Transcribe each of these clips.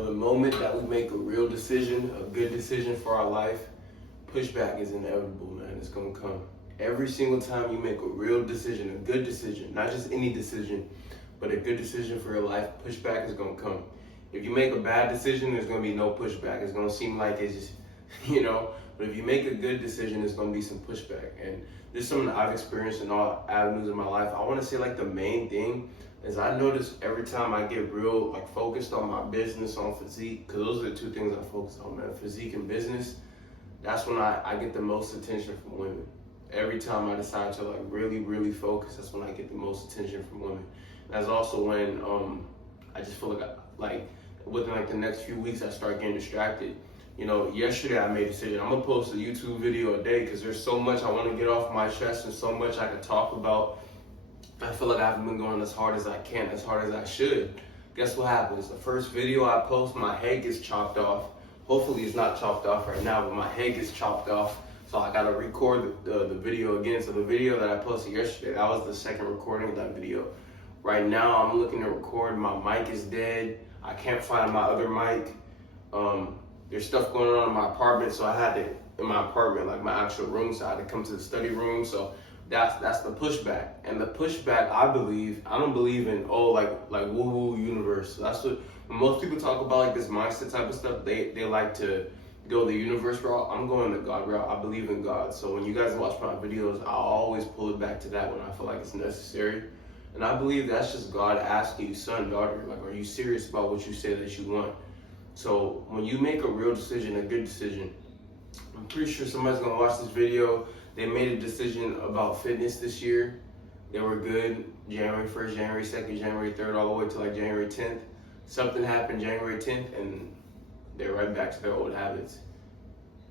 know, the moment that we make a real decision, a good decision for our life, pushback is inevitable, man. It's gonna come. Every single time you make a real decision, a good decision, not just any decision, but a good decision for your life, pushback is gonna come. If you make a bad decision, there's gonna be no pushback. It's gonna seem like it's just, but if you make a good decision, there's gonna be some pushback. And this is something that I've experienced in all avenues of my life. I wanna say like the main thing is I notice every time I get real like focused on my business, on physique, because those are the two things I focus on, man, physique and business. That's when I get the most attention from women. Every time I decide to like really focus, that's when I get the most attention from women. And that's also when I just feel like within like the next few weeks I start getting distracted. Yesterday I made a decision. I'm gonna post a YouTube video a day because there's so much I want to get off my chest and so much I can talk about. I feel like I haven't been going as hard as I can, as hard as I should. Guess what happens? The first video I post, my head gets chopped off. Hopefully it's not chopped off right now, but my head gets chopped off. So I gotta record the video again. So the video that I posted yesterday, that was the second recording of that video. Right now I'm looking to record, my mic is dead. I can't find my other mic. There's stuff going on in my apartment, so I had to, in my apartment, like my actual room, so I had to come to the study room. So that's the pushback. And the pushback, I don't believe in, like woo-woo universe. So that's what, when most people talk about like this mindset type of stuff, they like to go the universe route. I'm going the God route. I believe in God. So when you guys watch my videos, I always pull it back to that when I feel like it's necessary. And I believe that's just God asking you, son, daughter, like, are you serious about what you say that you want? So when you make a real decision, a good decision, I'm pretty sure somebody's gonna watch this video. They made a decision about fitness this year. They were good January 1st, January 2nd, January 3rd, all the way to like January 10th. Something happened January 10th and they're right back to their old habits.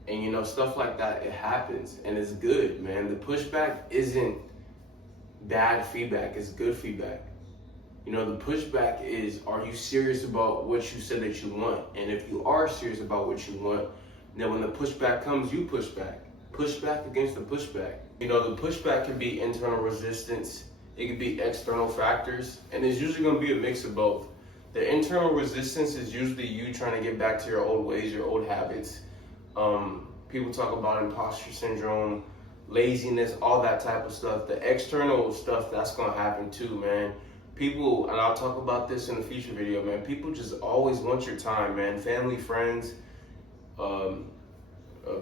And stuff like that, it happens and it's good, man. The pushback isn't bad feedback, it's good feedback. The pushback is, are you serious about what you said that you want? And if you are serious about what you want, then when the pushback comes, you push back. Push back against the pushback. The pushback can be internal resistance, it could be external factors, and it's usually gonna be a mix of both. The internal resistance is usually you trying to get back to your old ways, your old habits. People talk about imposter syndrome, laziness, all that type of stuff. The external stuff, that's gonna happen too, man. People, and I'll talk about this in a future video, man, people just always want your time, man. Family, friends,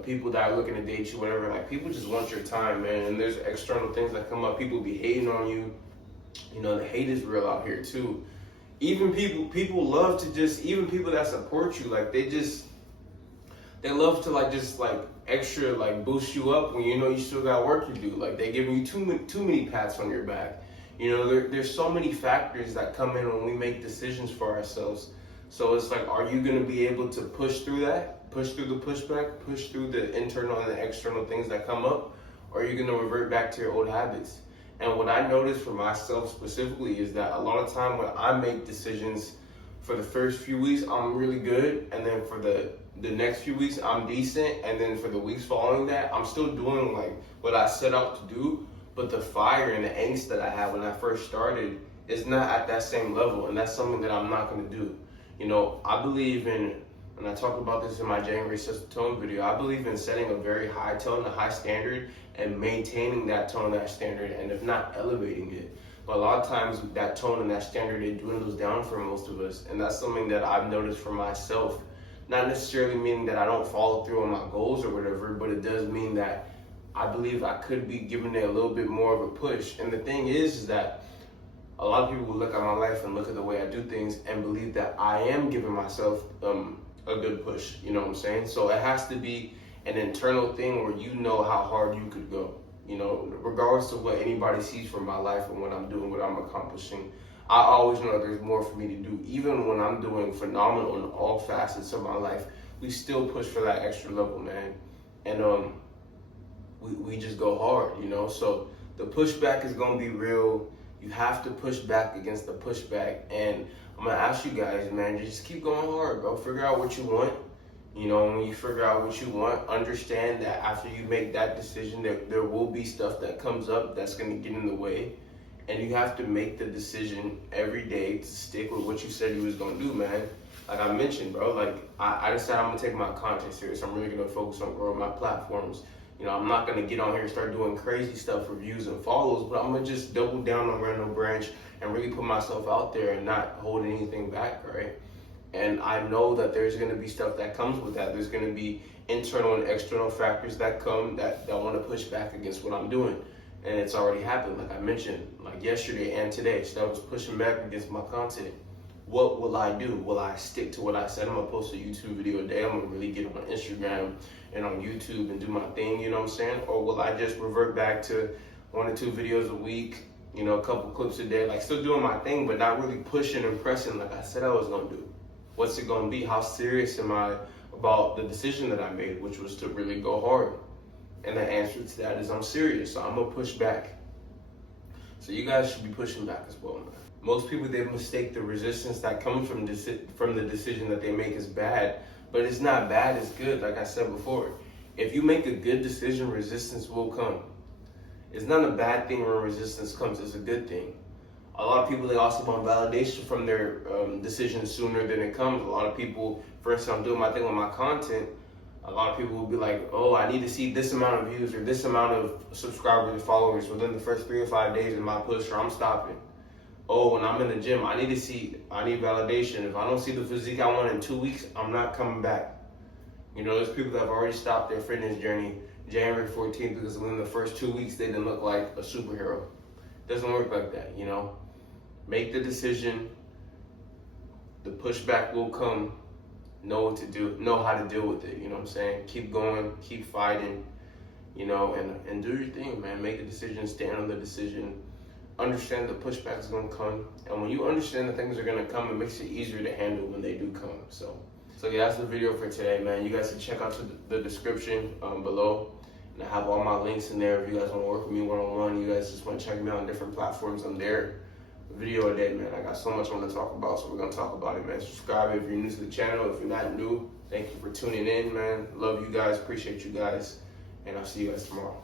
people that are looking to date you, whatever, like people just want your time, man. And there's external things that come up. People be hating on you. The hate is real out here too. Even people love to just, even people that support you, like they love to like just like extra like boost you up when you still got work to do. Like they giving you too many pats on your back. There's so many factors that come in when we make decisions for ourselves. So it's like, are you gonna be able to push through that? Push through the pushback? Push through the internal and the external things that come up? Or are you gonna revert back to your old habits? And what I noticed for myself specifically is that a lot of time when I make decisions, for the first few weeks, I'm really good. And then for the next few weeks, I'm decent. And then for the weeks following that, I'm still doing like what I set out to do. But the fire and the angst that I had when I first started is not at that same level. And that's something that I'm not gonna do. I believe in, and I talked about this in my January Sets the Tone video, I believe in setting a very high tone, a high standard, and maintaining that tone, that standard, and if not, elevating it. But a lot of times that tone and that standard, it dwindles down for most of us. And that's something that I've noticed for myself. Not necessarily meaning that I don't follow through on my goals or whatever, but it does mean that I believe I could be giving it a little bit more of a push. And the thing is that a lot of people will look at my life and look at the way I do things and believe that I am giving myself a good push, you know what I'm saying? So it has to be an internal thing where you know how hard you could go, regardless of what anybody sees from my life and what I'm doing, what I'm accomplishing. I always know that there's more for me to do. Even when I'm doing phenomenal in all facets of my life, we still push for that extra level, man. And we just go hard, So the pushback is gonna be real. You have to push back against the pushback. And I'm gonna ask you guys, man, just keep going hard, bro. Figure out what you want. When you figure out what you want, understand that after you make that decision, there will be stuff that comes up that's gonna get in the way. And you have to make the decision every day to stick with what you said you was gonna do, man. like I mentioned, bro, like I decided I'm gonna take my content serious. I'm really gonna focus on growing my platforms. You know, I'm not gonna get on here and start doing crazy stuff for views and follows, but I'm gonna just double down on Randall Branch and really put myself out there and not hold anything back, right? And I know that there's gonna be stuff that comes with that. There's gonna be internal and external factors that come that want to push back against what I'm doing. And it's already happened, like I mentioned, like yesterday and today. Stuff was pushing back against my content. What will I do? Will I stick to what I said? I'm gonna post a YouTube video a day. I'm gonna really get on Instagram and on YouTube and do my thing, you know what I'm saying? Or will I just revert back to 1 or 2 videos a week, you know, a couple clips a day, like still doing my thing, but not really pushing and pressing like I said I was gonna do? What's it gonna be? How serious am I about the decision that I made, which was to really go hard? And the answer to that is I'm serious, so I'm gonna push back. So you guys should be pushing back as well, man. Most people, they mistake the resistance that comes from the decision that they make as bad, but it's not bad, it's good. Like I said before, if you make a good decision, resistance will come. It's not a bad thing when resistance comes, it's a good thing. A lot of people, they also want validation from their decisions sooner than it comes. A lot of people, for instance, I'm doing my thing with my content, a lot of people will be like, oh, I need to see this amount of views or this amount of subscribers and followers within the first 3 or 5 days of my push, or I'm stopping. Oh, when I'm in the gym, I need validation. If I don't see the physique I want in 2 weeks, I'm not coming back. You know, there's people that have already stopped their fitness journey January 14th because within the first 2 weeks, they didn't look like a superhero. It doesn't work like that, you know? Make the decision. The pushback will come. Know what to do. Know how to deal with it, you know what I'm saying? Keep going, keep fighting, you know, and do your thing, man. Make a decision, stand on the decision. Understand the pushback is going to come, and when you understand that things are going to come, it makes it easier to handle when they do come. So yeah, that's the video for today, man. You guys can check out the description below, and I have all my links in there. If you guys want to work with me one-on-one, you guys just want to check me out on different platforms, I'm there. Video a day, man. I got so much I want to talk about, so we're going to talk about it, man. Subscribe if you're new to the channel. If you're not new, thank you for tuning in, man. Love you guys, appreciate you guys, and I'll see you guys tomorrow.